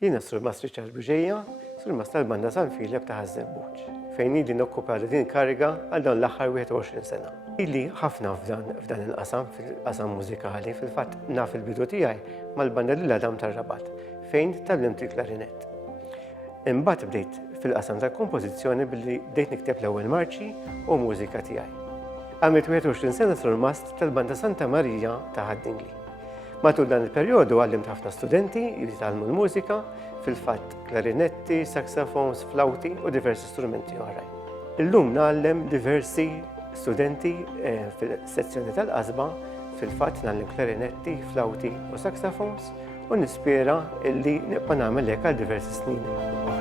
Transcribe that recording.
Jiena Sur Mas Richard Buġejja, Sur Mas tal-Banda San Filip ta' Ħażebbuġ, fejn ili nokkupa din kariga għal dawn l-aħħar 21 sena. Ili ħafna f'dan il-qasam, fil-qasam mużikali, fil-fatt naf il-bidu tiegħi mal-banda l-Adam tar-Rabat, fejn tallimt il-klarinett. Imbagħad bdejt fil-qasam tal-kompożizzjoni billi bdejt nikteb l-ewwel marċi u mużika tiegħi. Għamilt 21 sena Sur Mas tal-Banda Santa Marija ta' Ħaddingli. Matul dan il-perjodu għallimt ħafna studenti li jitgħallmu l-mużika, fil-fatt klarinetti, saxofons, flauti u diversi strumenti oħrajn. Illum nagħallem diversi studenti fil-sezzjoni tal-qasba, fil-fatt nagħllem klarinetti, flauti u saxofons u nispera illi nibqa' nagħmel hekk għal diversi snin oħra.